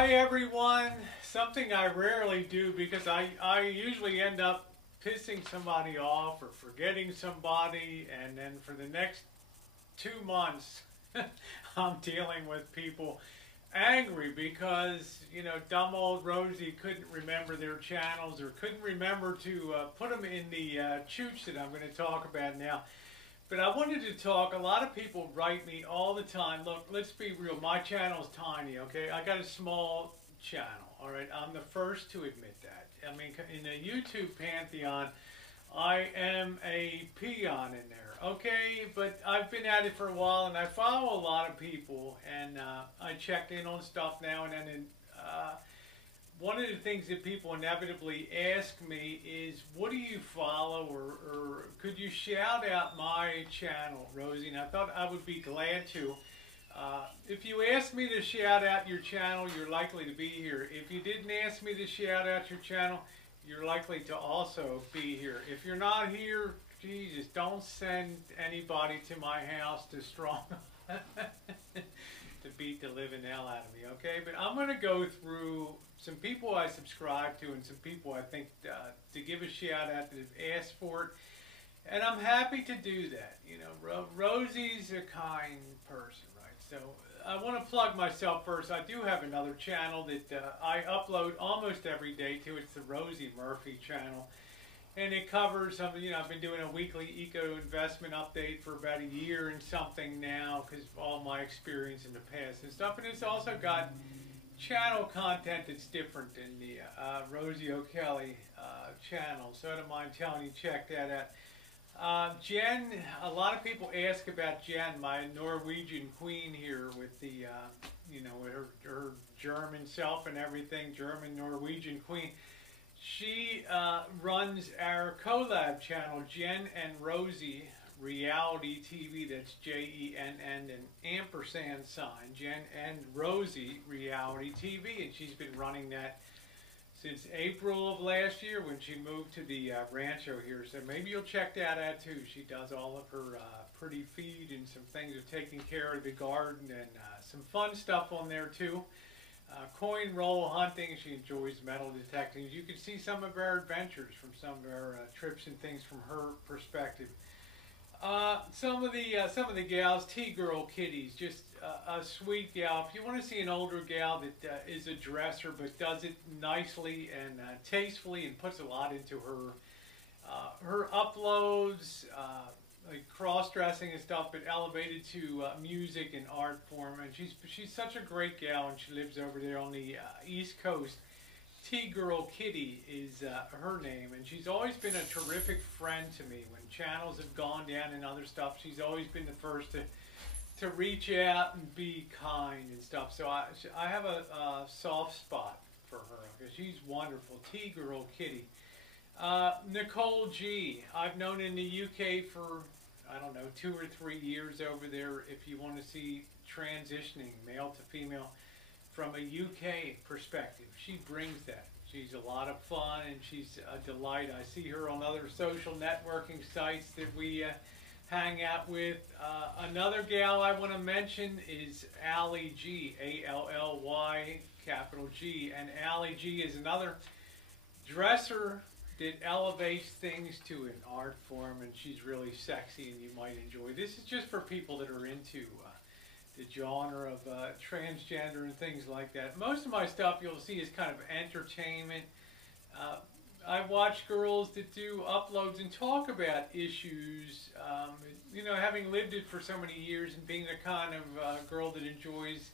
Hi everyone. Something I rarely do because I usually end up pissing somebody off or forgetting somebody, and then for the next 2 months I'm dealing with people angry because, dumb old Rosie couldn't remember their channels or couldn't remember to put them in the chooch that I'm going to talk about now. But I wanted to talk. A lot of people write me all the time. Look, let's be real. My channel's tiny, okay? I got a small channel, all right? I'm the first to admit that. I mean, in the YouTube pantheon, I am a peon in there, okay? But I've been at it for a while, and I follow a lot of people, and I check in on stuff now and then. And one of the things that people inevitably ask me is, what do you follow, or could you shout out my channel, Rosie? And I thought I would be glad to. If you asked me to shout out your channel, you're likely to be here. If you didn't ask me to shout out your channel, you're likely to also be here. If you're not here, Jesus, don't send anybody to my house to strong to beat the living hell out of me, okay? But I'm going to go through some people I subscribe to and some people I think to give a shout out that have asked for it. And I'm happy to do that. Rosie's a kind person, right? So I want to plug myself first. I do have another channel that I upload almost every day to. It's the Rosie Murphy channel. And it covers some, I've been doing a weekly eco investment update for about a year and something now because of all my experience in the past and stuff. And it's also got channel content that's different than the Rosie O'Kelly channel. So I don't mind telling you, check that out. Jen, a lot of people ask about Jen, my Norwegian queen here with the, with her German self and everything, German Norwegian queen. She runs our collab channel, Jen and Rosie Reality TV. That's Jen and an ampersand sign, Jen and Rosie Reality TV, and she's been running that since April of last year when she moved to the rancho here. So maybe you'll check that out too. She does all of her pretty feed and some things of taking care of the garden and some fun stuff on there too. Coin roll hunting. She enjoys metal detecting. You can see some of our adventures from some of our trips and things from her perspective. Some of the gals, T-Girl Kitties, just a sweet gal. If you want to see an older gal that is a dresser but does it nicely and tastefully and puts a lot into her uploads, like cross-dressing and stuff, but elevated to music and art form. And she's such a great gal, and she lives over there on the East Coast. T-Girl Kitty is her name, and she's always been a terrific friend to me. When channels have gone down and other stuff, she's always been the first to reach out and be kind and stuff. So I have a soft spot for her because she's wonderful. T-Girl Kitty. Nicole G. I've known in the UK for, I don't know, 2 or 3 years over there. If you want to see transitioning male to female from a UK perspective, she brings that. She's a lot of fun and she's a delight. I see her on other social networking sites that we hang out with. Another gal I want to mention is Allie G. A-L-L-Y capital G. And Allie G is another dresser that elevates things to an art form, and she's really sexy and you might enjoy. This is just for people that are into the genre of transgender and things like that. Most of my stuff you'll see is kind of entertainment. I watch girls that do uploads and talk about issues. Having lived it for so many years and being the kind of girl that enjoys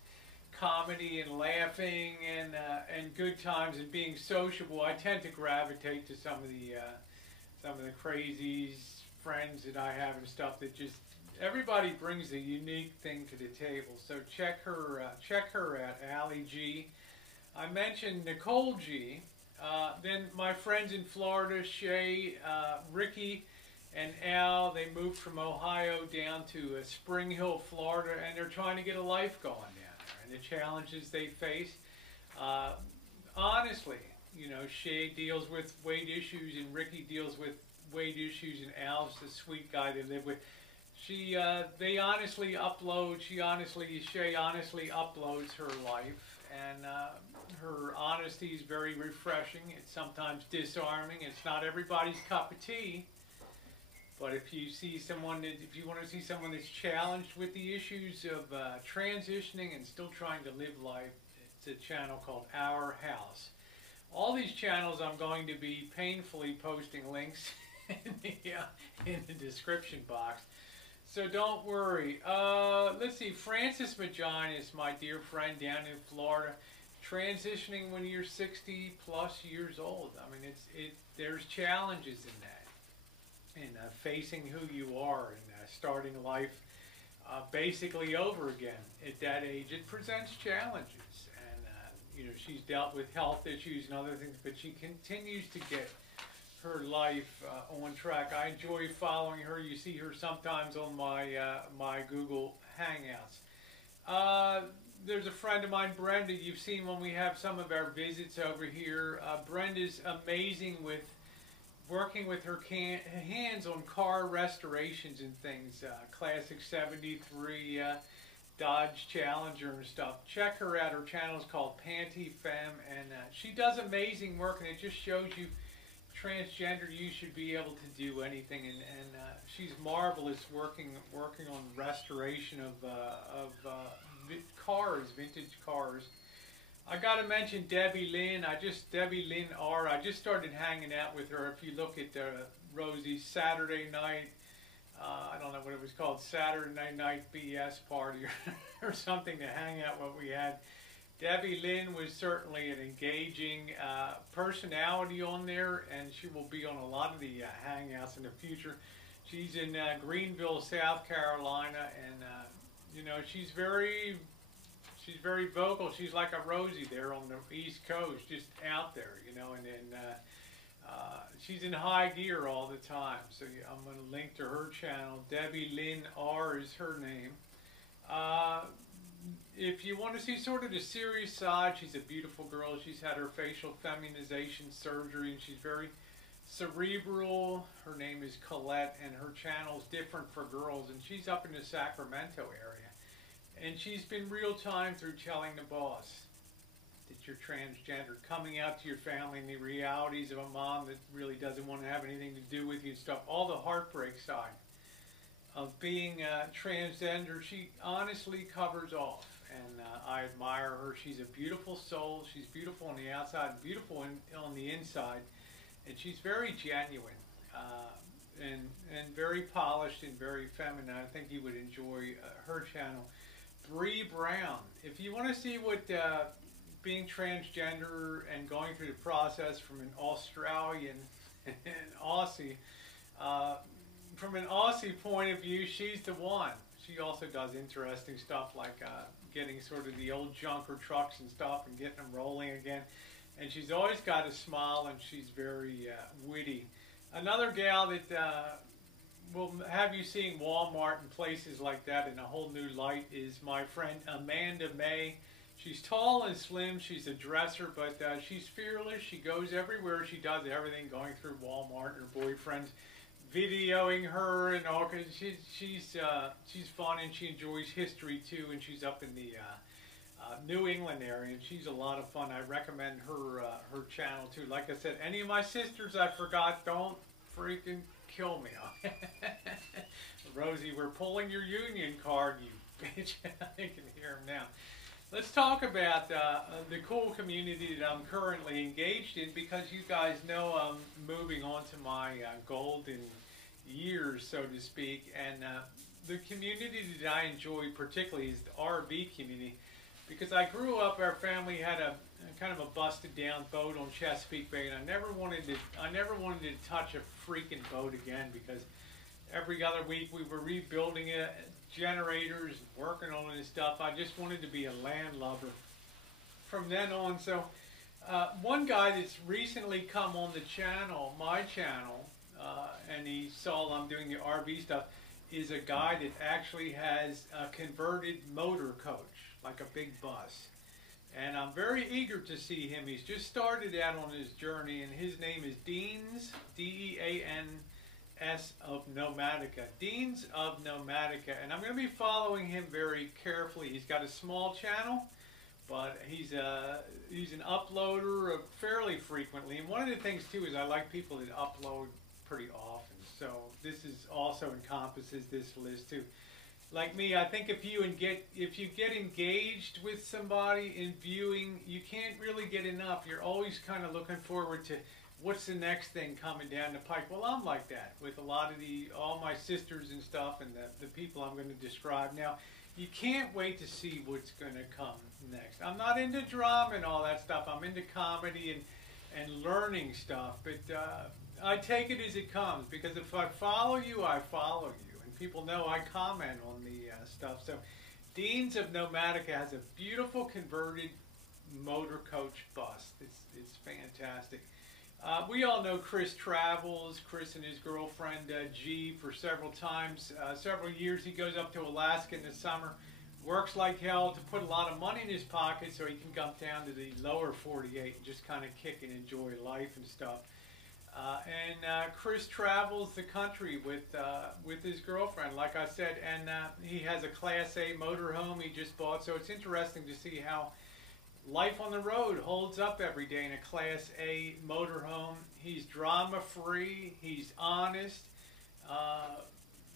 comedy and laughing and good times and being sociable, I tend to gravitate to some of the crazies, friends that I have and stuff that just everybody brings a unique thing to the table. So check her out, Allie G. I mentioned Nicole G. Then my friends in Florida, Shay, Ricky, and Al, they moved from Ohio down to Spring Hill, Florida, and they're trying to get a life going down there. And the challenges they face, honestly, Shay deals with weight issues, and Ricky deals with weight issues, and Al's the sweet guy they live with. They honestly upload. Shay honestly uploads her life, and honesty is very refreshing. It's sometimes disarming. It's not everybody's cup of tea. But if you see someone, if you want to see someone that's challenged with the issues of transitioning and still trying to live life, it's a channel called Our House. All these channels I'm going to be painfully posting links in the description box. So don't worry. Let's see, Francis Maginis, my dear friend down in Florida, transitioning when you're 60 plus years old. I mean, there's challenges in that. And facing who you are and starting life basically over again. At that age, it presents challenges. And, you know, she's dealt with health issues and other things, but she continues to get her life on track. I enjoy following her. You see her sometimes on my Google Hangouts. There's a friend of mine, Brenda. You've seen when we have some of our visits over here. Brenda's amazing with working with her hands on car restorations and things, classic 73 Dodge Challenger and stuff. Check her out. Her channel is called Panty Femme, and she does amazing work, and it just shows you transgender, you should be able to do anything, and she's marvelous working on restoration of cars, vintage cars. I got to mention Debbie Lynn. Debbie Lynn R. I just started hanging out with her. If you look at Rosie's Saturday night, I don't know what it was called, Saturday Night BS party or something to hang out what we had. Debbie Lynn was certainly an engaging personality on there, and she will be on a lot of the hangouts in the future. She's in Greenville, South Carolina, and you know, she's very vocal. She's like a Rosie there on the East Coast, just out there, you know, and then she's in high gear all the time. So I'm going to link to her channel. Debbie Lynn R is her name. If you want to see sort of the serious side, she's a beautiful girl. She's had her facial feminization surgery, and she's very cerebral. Her name is Colette, and her channel's different for girls, and she's up in the Sacramento area. And she's been real time through telling the boss that you're transgender, coming out to your family and the realities of a mom that really doesn't want to have anything to do with you and stuff. All the heartbreak side of being transgender, she honestly covers off. And I admire her. She's a beautiful soul. She's beautiful on the outside, beautiful on the inside. And she's very genuine and very polished and very feminine. I think you would enjoy her channel. Bree Brown. If you want to see what being transgender and going through the process from an Australian and Aussie, from an Aussie point of view, she's the one. She also does interesting stuff like getting sort of the old junker trucks and stuff and getting them rolling again. And she's always got a smile, and she's very witty. Another gal that will have you seeing Walmart and places like that in a whole new light is my friend Amanda May. She's tall and slim. She's a dresser, but she's fearless. She goes everywhere. She does everything, going through Walmart. Her boyfriend's videoing her and all. Cause she's fun, and she enjoys history too. And she's up in the New England area, and she's a lot of fun. I recommend her her channel too. Like I said, any of my sisters I forgot, don't freaking kill me. Rosie, we're pulling your union card, you bitch. I can hear him now. Let's talk about the cool community that I'm currently engaged in, because you guys know I'm moving on to my golden years, so to speak. And the community that I enjoy particularly is the RV community, because I grew up, our family had a kind of a busted down boat on Chesapeake Bay, and I never wanted to touch a freaking boat again, because every other week we were rebuilding it, generators, working on it and stuff. I just wanted to be a landlubber from then on. So one guy that's recently come on the channel, my channel, and he saw I'm doing the RV stuff, is a guy that actually has a converted motor coach, like a big bus. And I'm very eager to see him. He's just started out on his journey, and his name is Deans, D-E-A-N-S of Nomatica. Deans of Nomatica. And I'm going to be following him very carefully. He's got a small channel but he's an uploader fairly frequently. And one of the things too is I like people that upload pretty often. So this is also encompasses this list too. Like me, I think if you get engaged with somebody in viewing, you can't really get enough. You're always kind of looking forward to what's the next thing coming down the pike. Well, I'm like that with a lot of all my sisters and stuff, and the people I'm going to describe now. You can't wait to see what's going to come next. I'm not into drama and all that stuff. I'm into comedy and learning stuff. But I take it as it comes, because if I follow you, I follow you. And people know I comment on the stuff. So Dean's of Nomatica has a beautiful converted motor coach bus. It's fantastic. We all know Chris travels. Chris and his girlfriend G for several years. He goes up to Alaska in the summer, works like hell to put a lot of money in his pocket so he can come down to the lower 48 and just kind of kick and enjoy life and stuff. Chris travels the country with his girlfriend, like I said, and he has a Class A motorhome he just bought. So it's interesting to see how life on the road holds up every day in a Class A motorhome. He's drama-free. He's honest.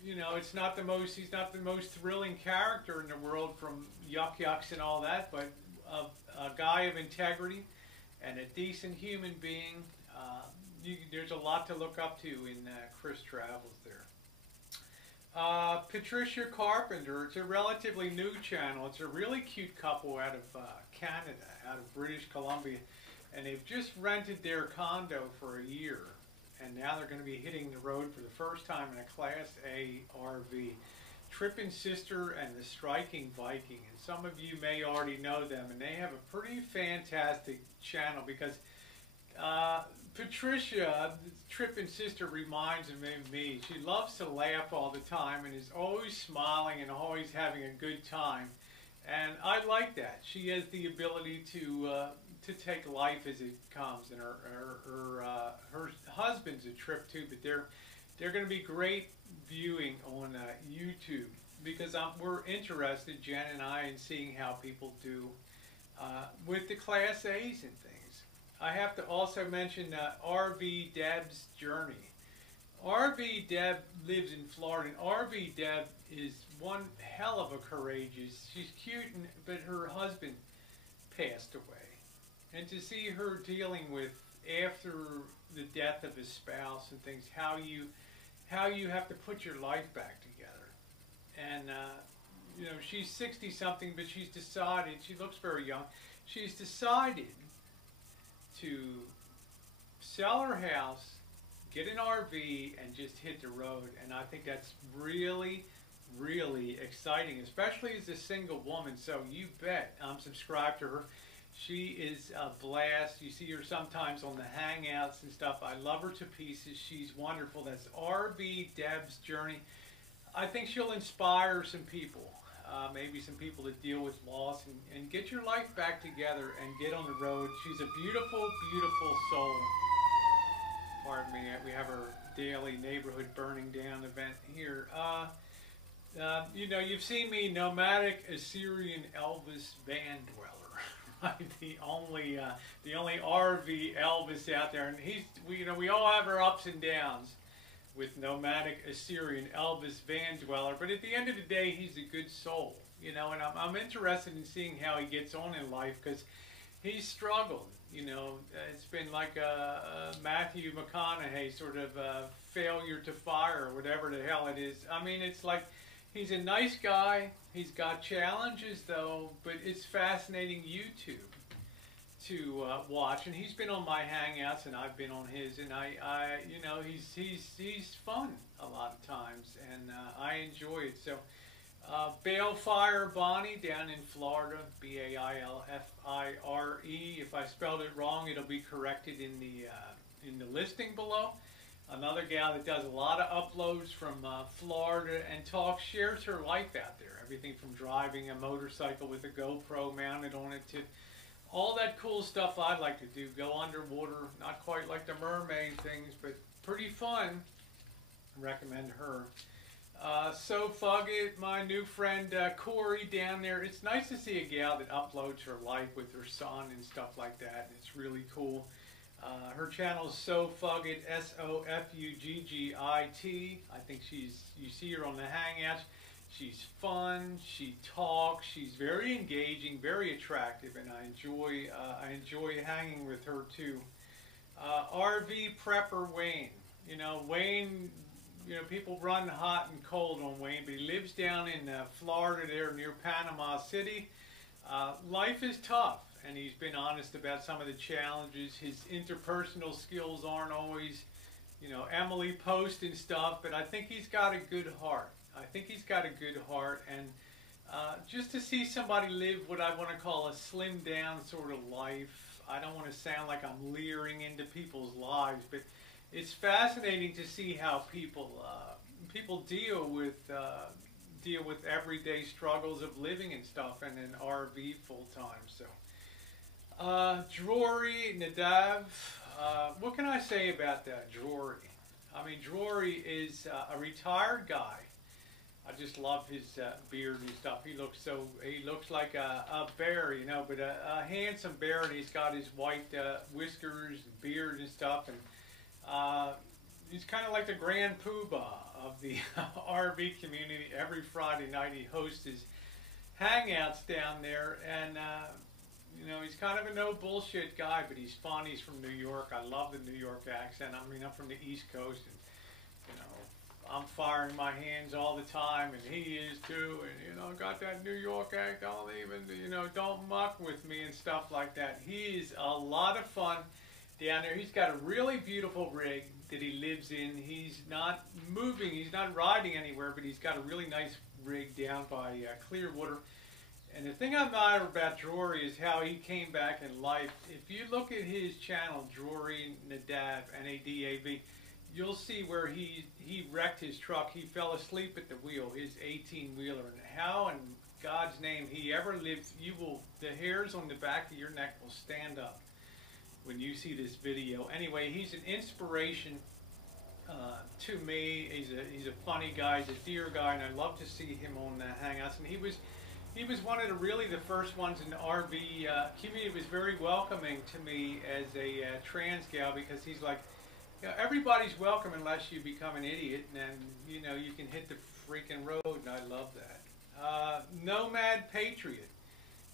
You know, he's not the most thrilling character in the world from Yuck Yucks and all that, but a guy of integrity and a decent human being. There's a lot to look up to in Chris Travels there. Patricia Carpenter, it's a relatively new channel. It's a really cute couple out of Canada, out of British Columbia, and they've just rented their condo for a year, and now they're going to be hitting the road for the first time in a Class A RV. Trippin' Sister and the Striking Viking, and some of you may already know them, and they have a pretty fantastic channel because Patricia, Trippin' Sister, reminds me of me. She loves to laugh all the time and is always smiling and always having a good time. And I like that. She has the ability to take life as it comes. And her husband's a trip too, but they're going to be great viewing on YouTube because we're interested, Jen and I, in seeing how people do with the Class A's and things. I have to also mention RV Deb's journey. RV Deb lives in Florida, and RV Deb is one hell of a courageous. She's cute, but her husband passed away. And to see her dealing with, after the death of his spouse and things, how you have to put your life back together. And, you know, she's 60-something, but she's decided, she looks very young, she's decided to sell her house, get an RV, and just hit the road. And I think that's really, really exciting, especially as a single woman. So you bet I'm subscribed to her. She is a blast. You see her sometimes on the Hangouts and stuff. I love her to pieces. She's wonderful. That's RV Deb's journey. I think she'll inspire some people. Maybe some people that deal with loss and get your life back together and get on the road. She's a beautiful, beautiful soul. Pardon me, we have our daily neighborhood burning down event here. You know, you've seen me, nomadic Assyrian Elvis van dweller, right? The only RV Elvis out there, and we all have our ups and downs with nomadic Assyrian Elvis van dweller, but at the end of the day, he's a good soul, you know, and I'm interested in seeing how he gets on in life because he's struggled, you know. It's been like a Matthew McConaughey sort of failure to fire or whatever the hell it is. I mean, it's like he's a nice guy. He's got challenges though, but it's fascinating YouTube to watch, and he's been on my Hangouts and I've been on his, and I you know, he's fun a lot of times, and I enjoy it. So Balefire Bonnie down in Florida, B-A-I-L-F-I-R-E. If I spelled it wrong, it'll be corrected in the listing below. Another gal that does a lot of uploads from Florida and shares her life out there. Everything from driving a motorcycle with a GoPro mounted on it to all that cool stuff I like to do. Go underwater, not quite like the mermaid things, but pretty fun. I recommend her. So Fugget, my new friend Corey down there. It's nice to see a gal that uploads her life with her son and stuff like that. It's really cool. Her channel is So Fugget, Sofuggit. I think you see her on the Hangouts. She's fun. She talks. She's very engaging, very attractive, and I enjoy hanging with her too. RV Prepper Wayne. You know, Wayne, you know, people run hot and cold on Wayne, but he lives down in Florida there near Panama City. Life is tough, and he's been honest about some of the challenges. His interpersonal skills aren't always, you know, Emily Post and stuff, but I think he's got a good heart. I think he's got a good heart, and just to see somebody live what I want to call a slimmed down sort of life. I don't want to sound like I'm leering into people's lives, but it's fascinating to see how people deal with everyday struggles of living and stuff in an RV full time. So, Drury Nadav, what can I say about that, Drury? I mean, Drury is a retired guy. I just love his beard and stuff. He looks like a bear, you know, but a handsome bear, and he's got his white whiskers and beard and stuff, and he's kind of like the grand poobah of the RV community. Every Friday night he hosts his hangouts down there, and you know, he's kind of a no bullshit guy, but he's fun. He's from New York. I love the New York accent. I mean, I'm from the East Coast, and you know, I'm firing my hands all the time, and he is too, and you know, got that New York act. Don't muck with me and stuff like that. He's a lot of fun down there. He's got a really beautiful rig that he lives in. He's not moving, he's not riding anywhere, but he's got a really nice rig down by Clearwater. And the thing I admire about Drury is how he came back in life. If you look at his channel, Drury Nadav, N-A-D-A-V, you'll see where he wrecked his truck. He fell asleep at the wheel, his 18-wheeler, and how in God's name he ever lived. The hairs on the back of your neck will stand up when you see this video. Anyway, he's an inspiration to me. He's a funny guy. He's a dear guy, and I love to see him on the Hangouts. And he was one of the first ones in the RV community. He was very welcoming to me as a trans gal, because he's like, you know, everybody's welcome unless you become an idiot, and then, you know, you can hit the freaking road, and I love that. Nomad Patriot.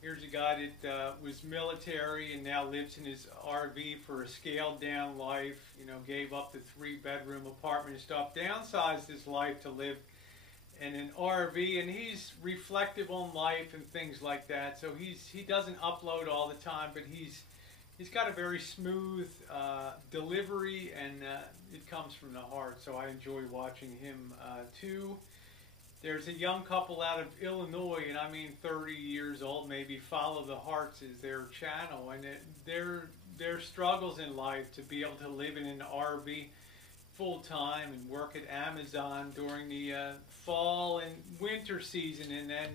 Here's a guy that was military and now lives in his RV for a scaled down life, you know, gave up the 3-bedroom apartment and stuff, downsized his life to live in an RV, and he's reflective on life and things like that. So he doesn't upload all the time, but he's got a very smooth delivery, and it comes from the heart. So I enjoy watching him too. There's a young couple out of Illinois, and I mean 30 years old maybe. Follow the Hearts is their channel, and their struggles in life to be able to live in an RV full time and work at Amazon during the fall and winter season, and then,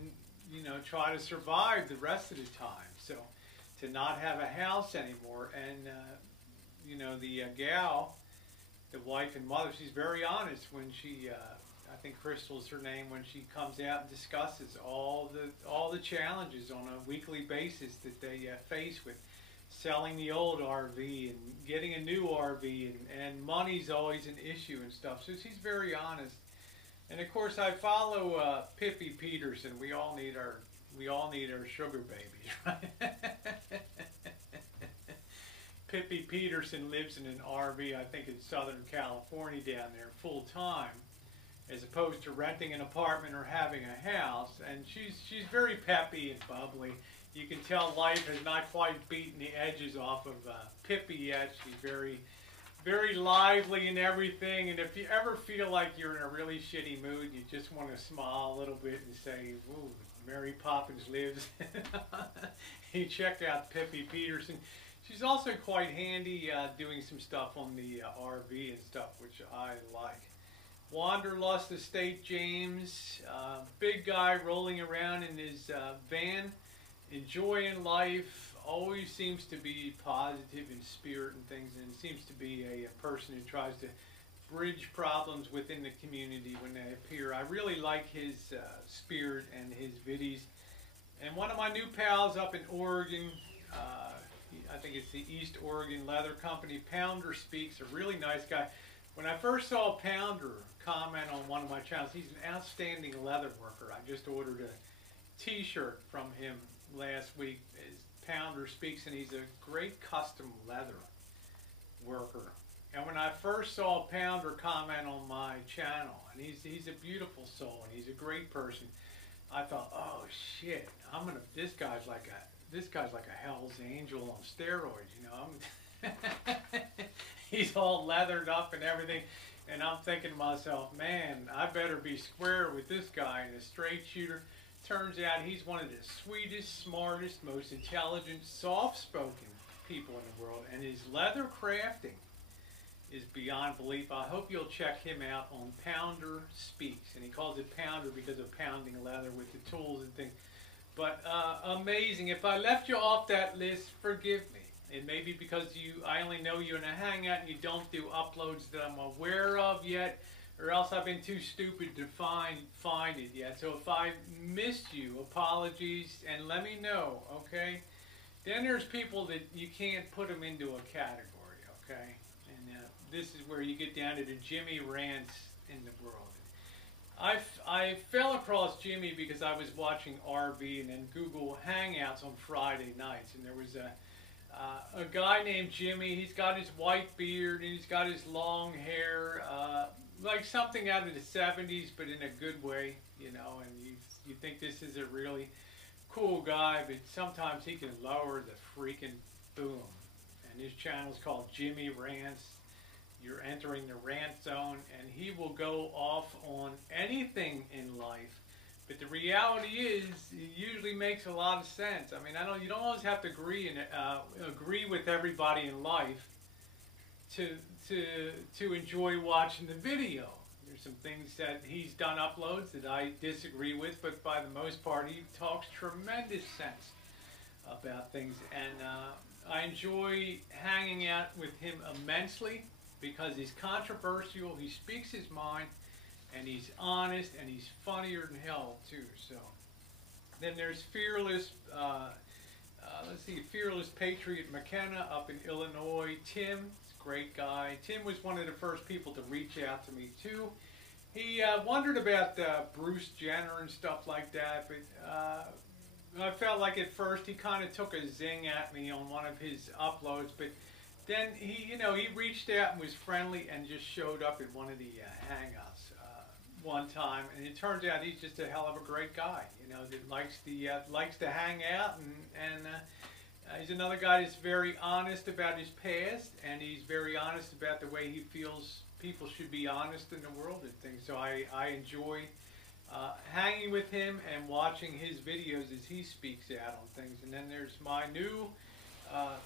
you know, try to survive the rest of the time. So to not have a house anymore, and you know, the gal, the wife and mother, she's very honest when she I think Crystal's her name, when she comes out and discusses all the challenges on a weekly basis that they face with selling the old RV and getting a new RV, and money's always an issue and stuff. So she's very honest. And of course, I follow Pippi Peterson. We all need our sugar babies, right? Pippi Peterson lives in an RV, I think in Southern California down there, full time, as opposed to renting an apartment or having a house. And she's very peppy and bubbly. You can tell life has not quite beaten the edges off of Pippi yet. She's very, very lively and everything. And if you ever feel like you're in a really shitty mood, you just want to smile a little bit and say, "Ooh, Mary Poppins lives." You check out Pippi Peterson. She's also quite handy doing some stuff on the RV and stuff, which I like. Wanderlust Estate James, big guy rolling around in his van, enjoying life, always seems to be positive in spirit and things, and seems to be a person who tries to bridge problems within the community when they appear. I really like his spirit and his viddies. And one of my new pals up in Oregon, I think it's the East Oregon Leather Company, Pounder Speaks, a really nice guy. When I first saw Pounder comment on one of my channels, he's an outstanding leather worker. I just ordered a t-shirt from him last week. His Pounder Speaks, and he's a great custom leather worker. And when I first saw Pounder comment on my channel, and he's a beautiful soul and he's a great person, I thought, oh shit, this guy's like a Hell's Angel on steroids, you know. He's all leathered up and everything, and I'm thinking to myself, man, I better be square with this guy and a straight shooter. Turns out he's one of the sweetest, smartest, most intelligent, soft-spoken people in the world, and his leather crafting is beyond belief. I hope you'll check him out on Pounder Speaks, and he calls it Pounder because of pounding leather with the tools and things. But amazing. If I left you off that list, forgive me. It may be because I only know you in a hangout and you don't do uploads that I'm aware of yet, or else I've been too stupid to find it yet. So if I missed you, apologies, and let me know, okay? Then there's people that you can't put them into a category, okay? And this is where you get down to the Jimmy rants in the world. I fell across Jimmy because I was watching RV and then Google Hangouts on Friday nights, and there was a guy named Jimmy. He's got his white beard and he's got his long hair, like something out of the 70s, but in a good way, you know. And you think this is a really cool guy, but sometimes he can lower the freaking boom. And his channel's called Jimmy Rants. You're entering the rant zone, and he will go off on anything in life. But the reality is, it usually makes a lot of sense. I mean, you don't always have to agree with everybody in life to enjoy watching the video. There's some things that he's done uploads that I disagree with, but by the most part, he talks tremendous sense about things, and I enjoy hanging out with him immensely because he's controversial, he speaks his mind, and he's honest, and he's funnier than hell too. So then there's Fearless, Fearless Patriot McKenna up in Illinois. Tim, he's a great guy. Tim was one of the first people to reach out to me too. He wondered about Bruce Jenner and stuff like that, but I felt like at first he kind of took a zing at me on one of his uploads, but then he reached out and was friendly and just showed up at one of the hangouts one time, and it turns out he's just a hell of a great guy, you know, that likes to hang out, and he's another guy that's very honest about his past, and he's very honest about the way he feels people should be honest in the world and things. So I enjoy hanging with him and watching his videos as he speaks out on things. And then there's my new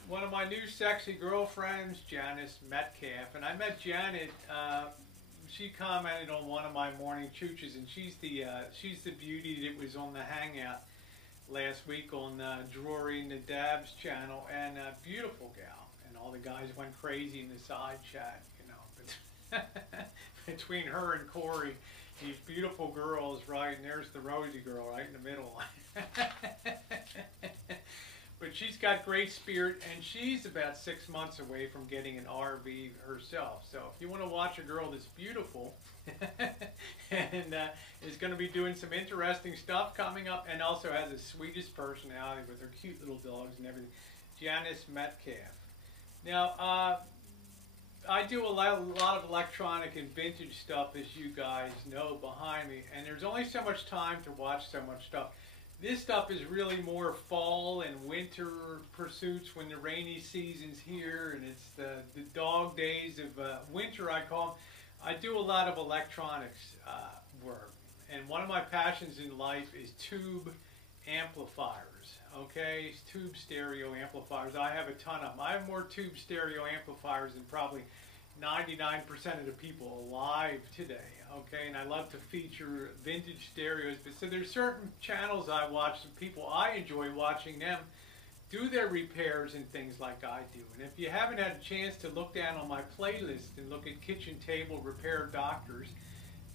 one of my new sexy girlfriends, Janice Metcalf. And I met Janet, she commented on one of my morning chooches, and she's the beauty that was on the hangout last week on Drury Nadab's channel, and a beautiful gal. And all the guys went crazy in the side chat, you know. But between her and Corey, these beautiful girls, right, and there's the rosy girl right in the middle. But she's got great spirit, and she's about 6 months away from getting an RV herself. So if you want to watch a girl that's beautiful and is going to be doing some interesting stuff coming up, and also has the sweetest personality with her cute little dogs and everything, Janice Metcalf. Now, I do a lot of electronic and vintage stuff, as you guys know, behind me, and there's only so much time to watch so much stuff. This stuff is really more fall and winter pursuits when the rainy season's here, and it's the dog days of winter, I call them. I do a lot of electronics work, and one of my passions in life is tube amplifiers, okay? Tube stereo amplifiers. I have a ton of them. I have more tube stereo amplifiers than probably 99% of the people alive today, okay? And I love to feature vintage stereos. But so there's certain channels I watch, and people, I enjoy watching them do their repairs and things like I do. And if you haven't had a chance to look down on my playlist and look at kitchen table repair doctors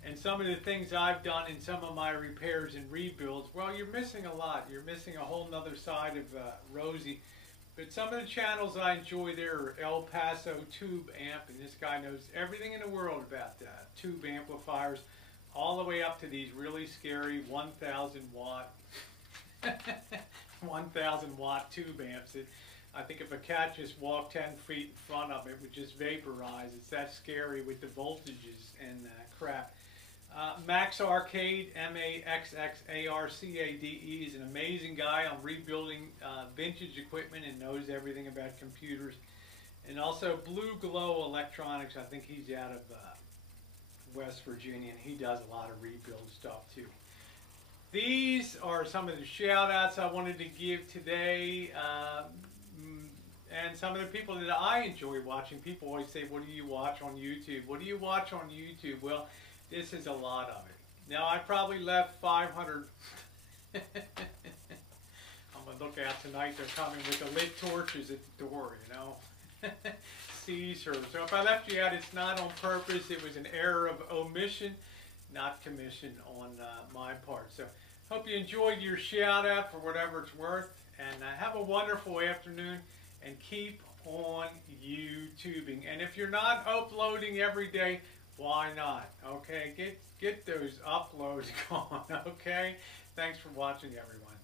and some of the things I've done in some of my repairs and rebuilds, well, you're missing a lot. You're missing a whole nother side of Rosie. But some of the channels I enjoy there are El Paso Tube Amp, and this guy knows everything in the world about tube amplifiers, all the way up to these really scary 1,000 watt 1,000 watt tube amps. I think if a cat just walked 10 feet in front of it, would just vaporize. It's that scary with the voltages and crap. Max Arcade, Maxxarcade, is an amazing guy on rebuilding vintage equipment and knows everything about computers. And also Blue Glow Electronics, I think he's out of West Virginia, and he does a lot of rebuild stuff too. These are some of the shout outs I wanted to give today, and some of the people that I enjoy watching. People always say, what do you watch on YouTube? What do you watch on YouTube? Well, this is a lot of it. Now, I probably left 500. I'm going to look out tonight. They're coming with the lit torches at the door, you know. Caesar. So if I left you out, it's not on purpose. It was an error of omission, not commission on my part. So hope you enjoyed your shout out for whatever it's worth. And have a wonderful afternoon. And keep on YouTubing. And if you're not uploading every day, why not? Okay, get those uploads going. Okay, thanks for watching, everyone.